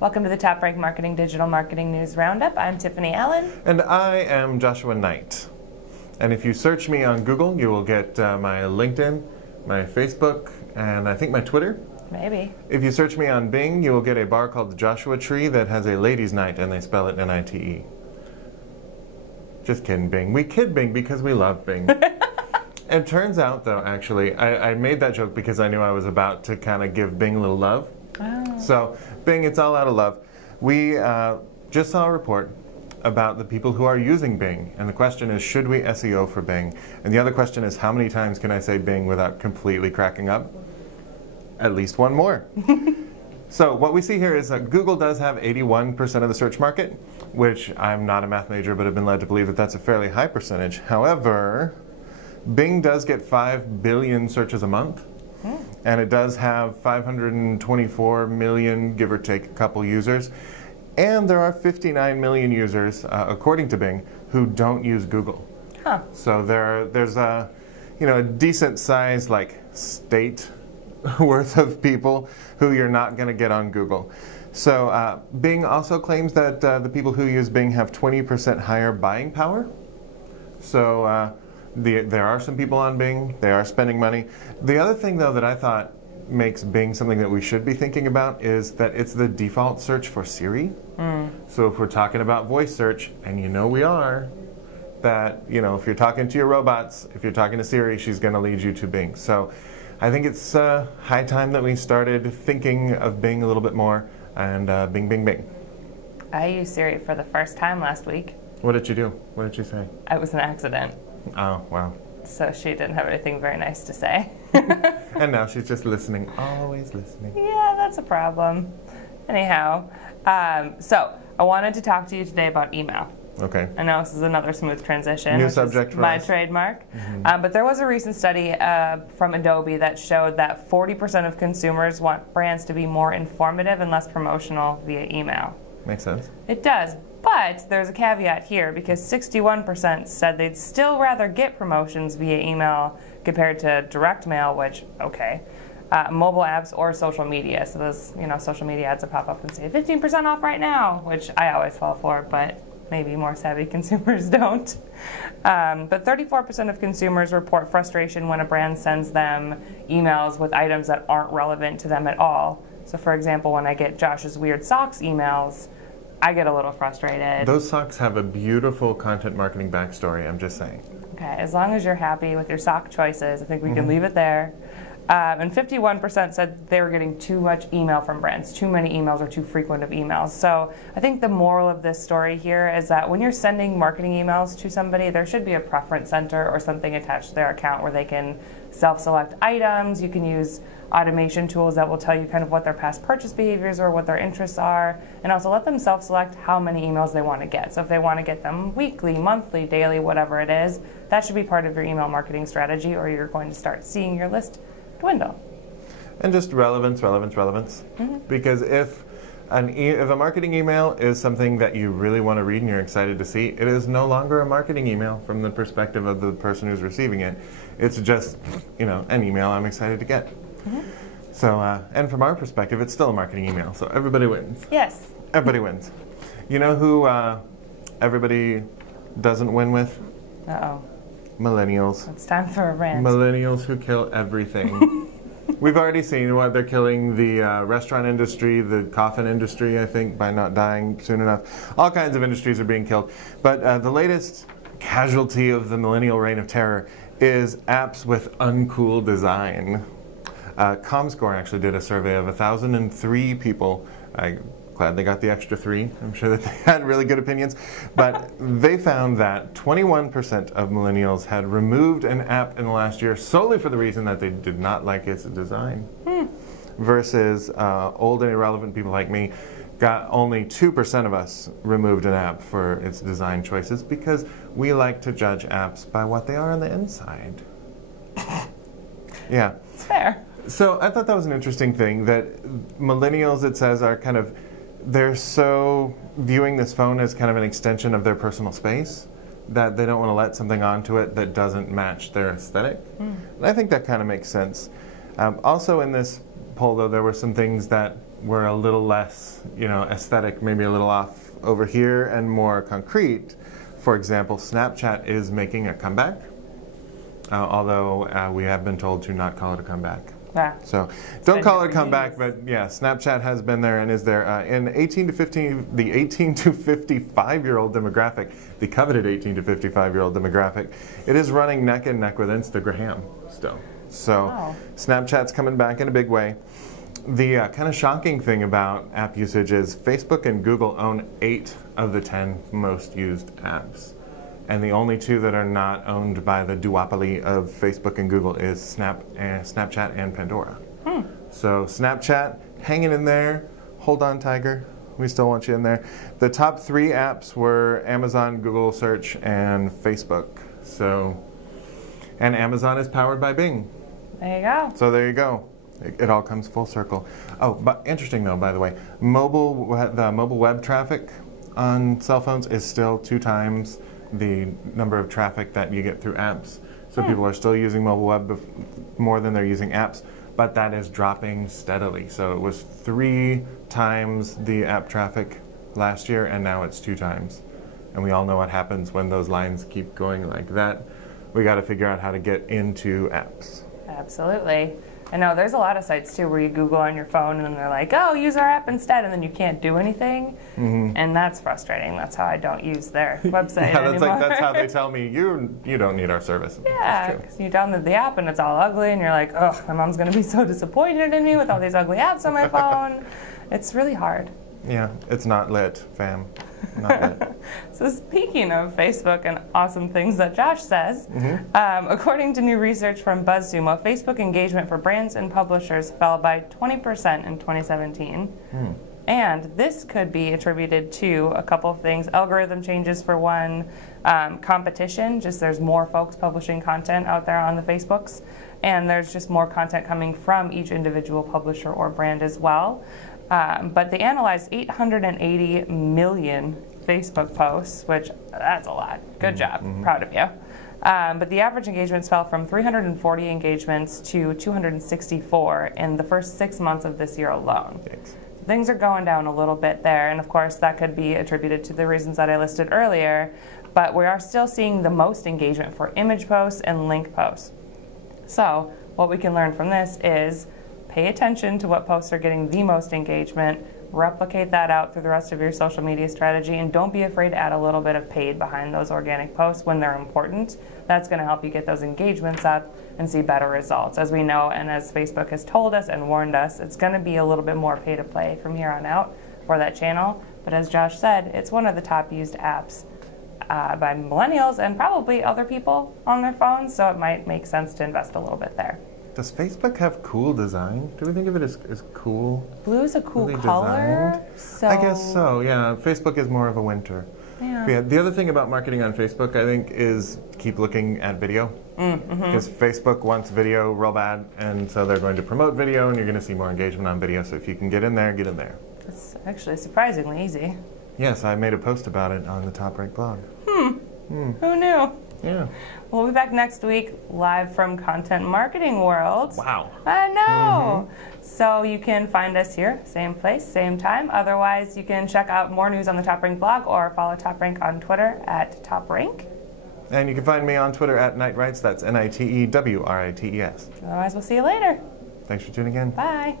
Welcome to the TopRank Marketing Digital Marketing News Roundup. I'm Tiffany Allen. And I am Joshua Knight. And if you search me on Google, you will get my LinkedIn, my Facebook, and I think my Twitter. Maybe. If you search me on Bing, you will get a bar called the Joshua Tree that has a ladies' night, and they spell it N-I-T-E. Just kidding, Bing. We kid Bing because we love Bing. It turns out, though, actually, I made that joke because I knew I was about to kind of give Bing a little love. Oh. So, Bing, it's all out of love. We just saw a report about the people who are using Bing. And the question is, should we SEO for Bing? And the other question is, how many times can I say Bing without completely cracking up? At least one more. So what we see here is that Google does have 81% of the search market, which I'm not a math major, but have been led to believe that that's a fairly high percentage. However, Bing does get 5 billion searches a month. And it does have 524 million, give or take a couple users. And there are 59 million users, according to Bing, who don't use Google. Huh. So there's a decent sized state worth of people who you're not going to get on Google. So Bing also claims that the people who use Bing have 20% higher buying power. So there are some people on Bing. They are spending money. The other thing, though, that I thought makes Bing something that we should be thinking about is that it's the default search for Siri. So if we're talking about voice search, and you know we are, that if you're talking to your robots, if you're talking to Siri, she's going to lead you to Bing. So I think it's high time that we started thinking of Bing a little bit more, and Bing, Bing, Bing. I used Siri for the first time last week. What did you do? What did she say? It was an accident. Oh, wow. So she didn't have anything very nice to say. And now she's just listening, always listening. Yeah, that's a problem. Anyhow, so I wanted to talk to you today about email. Okay. I know this is another smooth transition. New subject for my us. trademark. But there was a recent study from Adobe that showed that 40% of consumers want brands to be more informative and less promotional via email. Makes sense. It does. But there's a caveat here because 61% said they'd still rather get promotions via email compared to direct mail, which, okay, mobile apps or social media. So those, social media ads that pop up and say 15% off right now, which I always fall for, but maybe more savvy consumers don't. But 34% of consumers report frustration when a brand sends them emails with items that aren't relevant to them at all. So for example, when I get Josh's weird socks emails, I get a little frustrated. Those socks have a beautiful content marketing backstory, I'm just saying. Okay, as long as you're happy with your sock choices, I think we can leave it there. And 51% said they were getting too much email from brands, too many emails or too frequent of emails. So I think the moral of this story here is that when you're sending marketing emails to somebody, there should be a preference center or something attached to their account where they can self-select items. You can use automation tools that will tell you kind of what their past purchase behaviors or what their interests are, and also let them self-select how many emails they want to get. So if they want to get them weekly, monthly, daily, whatever it is, that should be part of your email marketing strategy, or you're going to start seeing your list dwindle. And just relevance. Because if a marketing email is something that you really want to read and you're excited to see, it is no longer a marketing email from the perspective of the person who's receiving it. It's just, an email I'm excited to get. So, and from our perspective, it's still a marketing email, so everybody wins. Yes. Everybody wins. You know who everybody doesn't win with? Uh-oh. Millennials. It's time for a rant. Millennials who kill everything. We've already seen what they're killing the restaurant industry, the coffin industry, I think, by not dying soon enough. All kinds of industries are being killed. But the latest casualty of the millennial reign of terror is apps with uncool design. ComScore actually did a survey of 1,003 people. I'm glad they got the extra 3. I'm sure that they had really good opinions. But they found that 21% of millennials had removed an app in the last year solely for the reason that they did not like its design. Versus old and irrelevant people like me, got only 2% of us removed an app for its design choices because we like to judge apps by what they are on the inside. Yeah. It's fair. So I thought that was an interesting thing, that millennials, it says, are kind of, they're so viewing this phone as kind of an extension of their personal space that they don't want to let something onto it that doesn't match their aesthetic. And I think that kind of makes sense. Also in this poll, though, there were some things that were a little less, aesthetic, maybe a little off over here, and more concrete. For example, Snapchat is making a comeback, although we have been told to not call it a comeback. Yeah. So don't call it a comeback, but yeah, Snapchat has been there and is there. In the 18 to 55-year-old demographic, the coveted 18 to 55-year-old demographic, it is running neck and neck with Instagram still. So wow. Snapchat's coming back in a big way. The kind of shocking thing about app usage is Facebook and Google own 8 of the 10 most used apps. And the only 2 that are not owned by the duopoly of Facebook and Google is Snapchat and Pandora. So Snapchat, hanging in there. Hold on, Tiger. We still want you in there. The top 3 apps were Amazon, Google Search, and Facebook. So, and Amazon is powered by Bing. There you go. So there you go. It all comes full circle. Oh, but interesting though, by the way, the mobile web traffic on cell phones is still 2 times the number of traffic that you get through apps. So people are still using mobile web more than they're using apps, but that is dropping steadily. So it was 3 times the app traffic last year, and now it's 2 times. And we all know what happens when those lines keep going like that. We got to figure out how to get into apps. Absolutely. I know there's a lot of sites too where you Google on your phone and then they're like, oh, use our app instead, and then you can't do anything. And that's frustrating. That's how I don't use their website anymore. That's how they tell me, you don't need our service. Yeah, because you download the app and it's all ugly and you're like, oh, my mom's going to be so disappointed in me with all these ugly apps on my phone. It's really hard. Yeah, it's not lit, fam. Not lit. So speaking of Facebook and awesome things that Josh says, according to new research from BuzzSumo, Facebook engagement for brands and publishers fell by 20% in 2017. And this could be attributed to a couple of things. Algorithm changes for one, competition, just there's more folks publishing content out there on the Facebooks, and there's just more content coming from each individual publisher or brand as well. But they analyzed 880 million Facebook posts, which that's a lot. Good job. Proud of you. But the average engagements fell from 340 engagements to 264 in the first 6 months of this year alone. Thanks. Things are going down a little bit there, and of course that could be attributed to the reasons that I listed earlier, but we are still seeing the most engagement for image posts and link posts. So what we can learn from this is pay attention to what posts are getting the most engagement, replicate that out through the rest of your social media strategy, and don't be afraid to add a little bit of paid behind those organic posts when they're important. That's going to help you get those engagements up and see better results. As we know, and as Facebook has told us and warned us, it's going to be a little bit more pay to play from here on out for that channel. But as Josh said, it's one of the top used apps by millennials and probably other people on their phones, so it might make sense to invest a little bit there. Does Facebook have cool design? Do we think of it as cool? Blue is a cool really color. So I guess so, yeah. Facebook is more of a winter. Yeah. The other thing about marketing on Facebook, I think, is keep looking at video. Because Facebook wants video real bad, and so they're going to promote video, and you're going to see more engagement on video. So if you can get in there, get in there. It's actually surprisingly easy. Yes, I made a post about it on the TopRank blog. Who knew? Yeah. We'll be back next week live from Content Marketing World. Wow. I know. So you can find us here, same place, same time. Otherwise, you can check out more news on the TopRank blog or follow TopRank on Twitter at TopRank. And you can find me on Twitter at Nitewrites. That's NITEWRITES. Otherwise, we'll see you later. Thanks for tuning in. Bye.